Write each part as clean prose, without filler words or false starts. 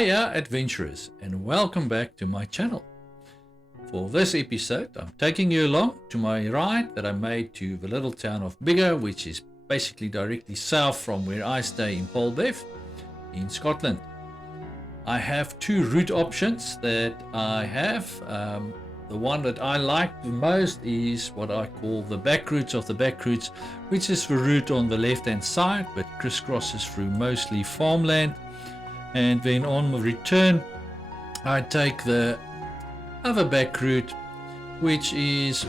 Hiya adventurers, and welcome back to my channel. For this episode I'm taking you along to my ride that I made to the little town of Biggar, which is basically directly south from where I stay in Polbev in Scotland. I have two route options that I have. The one that I like the most is what I call the back routes of the back routes, which is the route on the left hand side but crisscrosses through mostly farmland. And then on the return I take the other back route, which is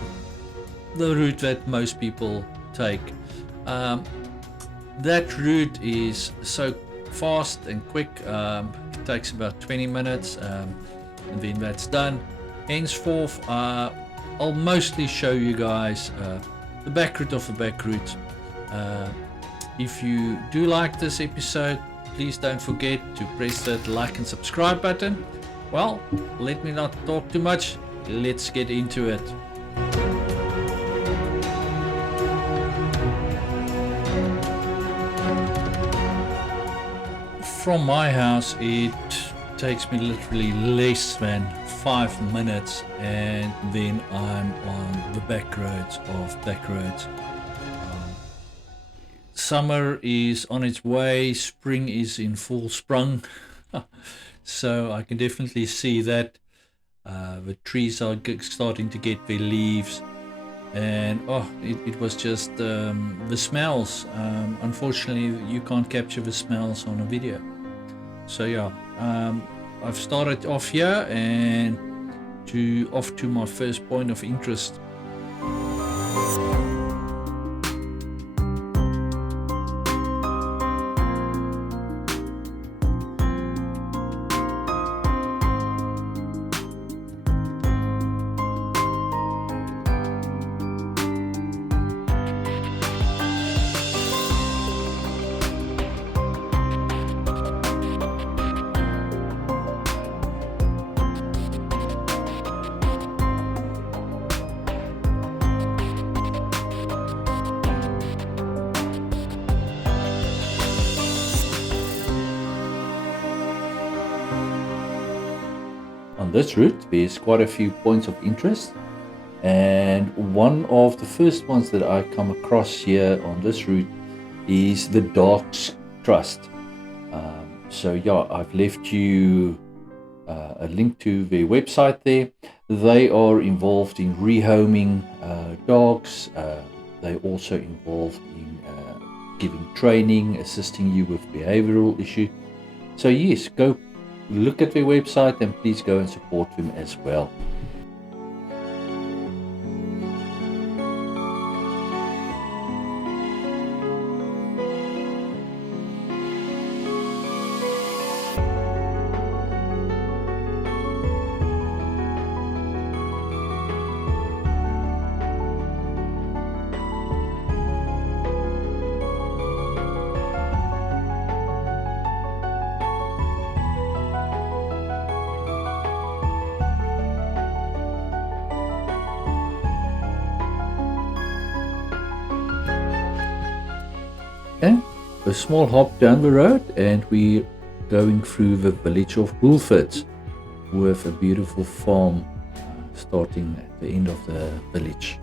the route that most people take. That route is so fast and quick, it takes about 20 minutes and then that's done. Henceforth I'll mostly show you guys the back route of the back route. If you do like this episode, please don't forget to press that like and subscribe button. Well, let me not talk too much, let's get into it. From my house it takes me literally less than 5 minutes and then I'm on the back roads of back roads. Summer is on its way, spring is in full sprung, so I can definitely see that the trees are starting to get their leaves, and it was just the smells. Unfortunately you can't capture the smells on a video, so yeah, I've started off here and off to my first point of interest. On this route there's quite a few points of interest, and one of the first ones that I come across here on this route is the Dogs Trust. So yeah, I've left you a link to their website there. They are involved in rehoming dogs. They're also involved in giving training, assisting you with behavioral issues. So yes, go look at their website and please go and support them as well. Okay, a small hop down the road and we're going through the village of Woolfords with a beautiful farm starting at the end of the village.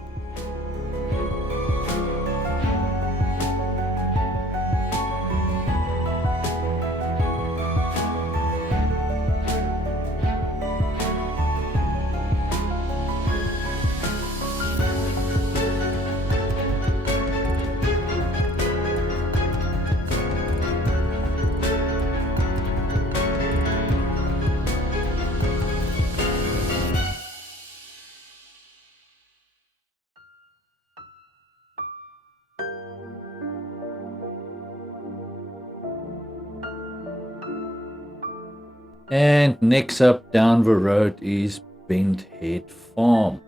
And next up down the road is Bent Head Farm.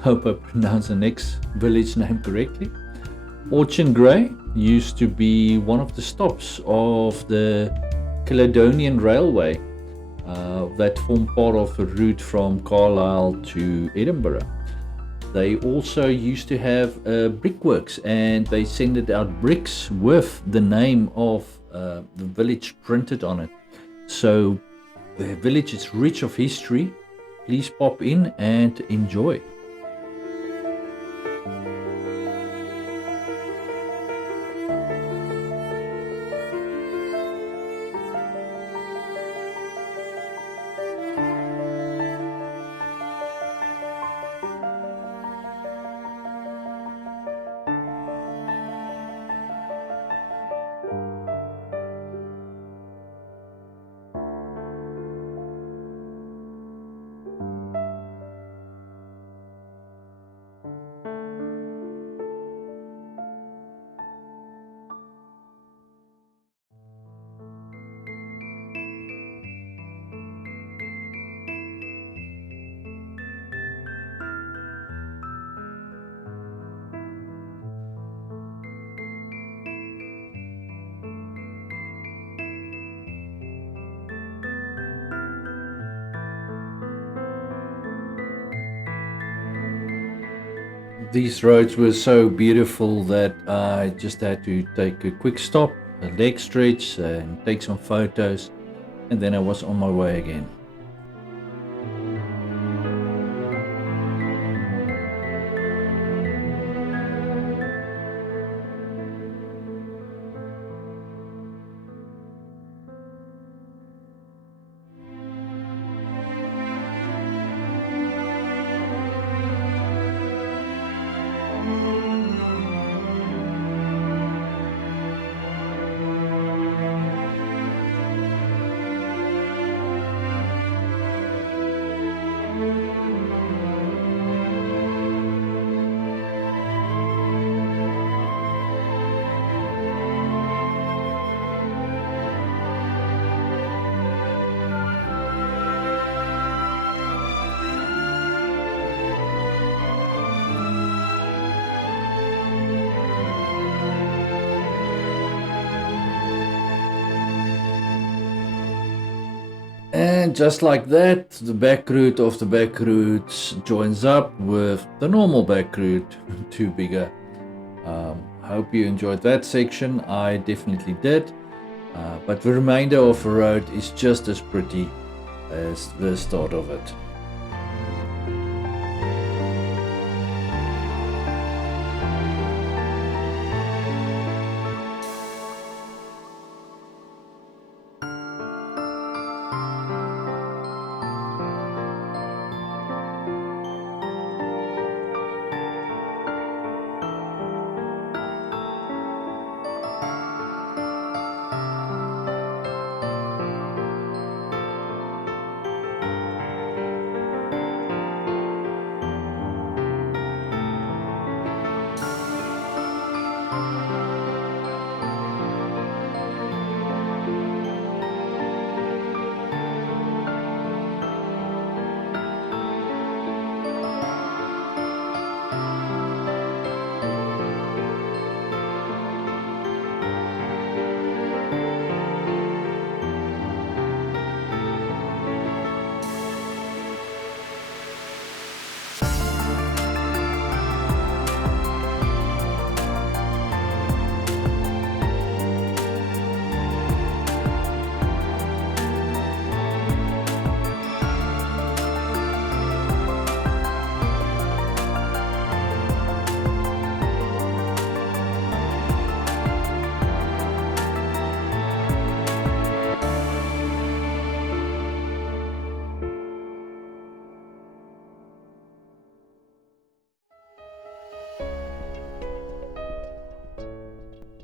Hope I pronounced the next village name correctly. Orchard Grey used to be one of the stops of the Caledonian Railway that formed part of the route from Carlisle to Edinburgh. They also used to have brickworks, and they sent out bricks with the name of the village printed on it. So the village is rich of history. Please pop in and enjoy. These roads were so beautiful that I just had to take a quick stop, a leg stretch, and take some photos, and then I was on my way again. And just like that, the back route of the back routes joins up with the normal back route to Biggar. Hope you enjoyed that section. I definitely did. But the remainder of the road is just as pretty as the start of it.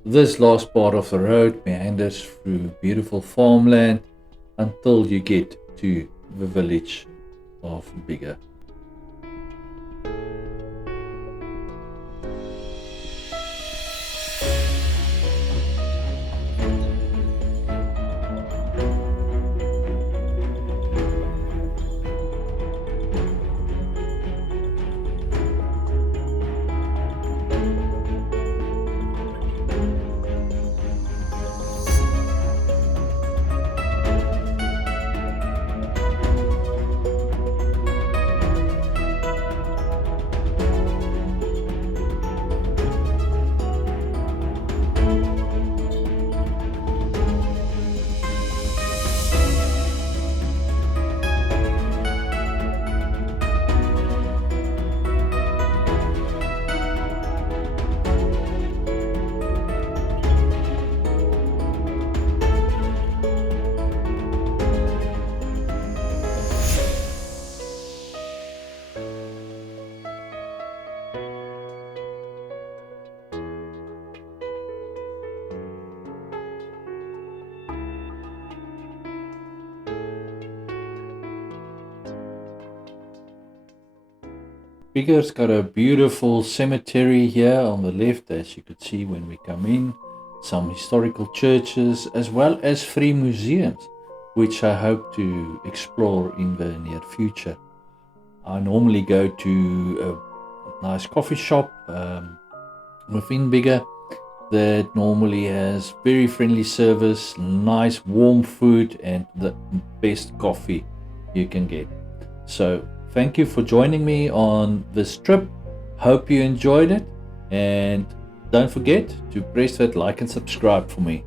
This last part of the road meanders through beautiful farmland until you get to the village of Biggar. Biggar's got a beautiful cemetery here on the left, as you could see when we come in. Some historical churches, as well as free museums, which I hope to explore in the near future. I normally go to a nice coffee shop within Biggar that normally has very friendly service, nice warm food, and the best coffee you can get. So thank you for joining me on this trip. Hope you enjoyed it, and don't forget to press that like and subscribe for me.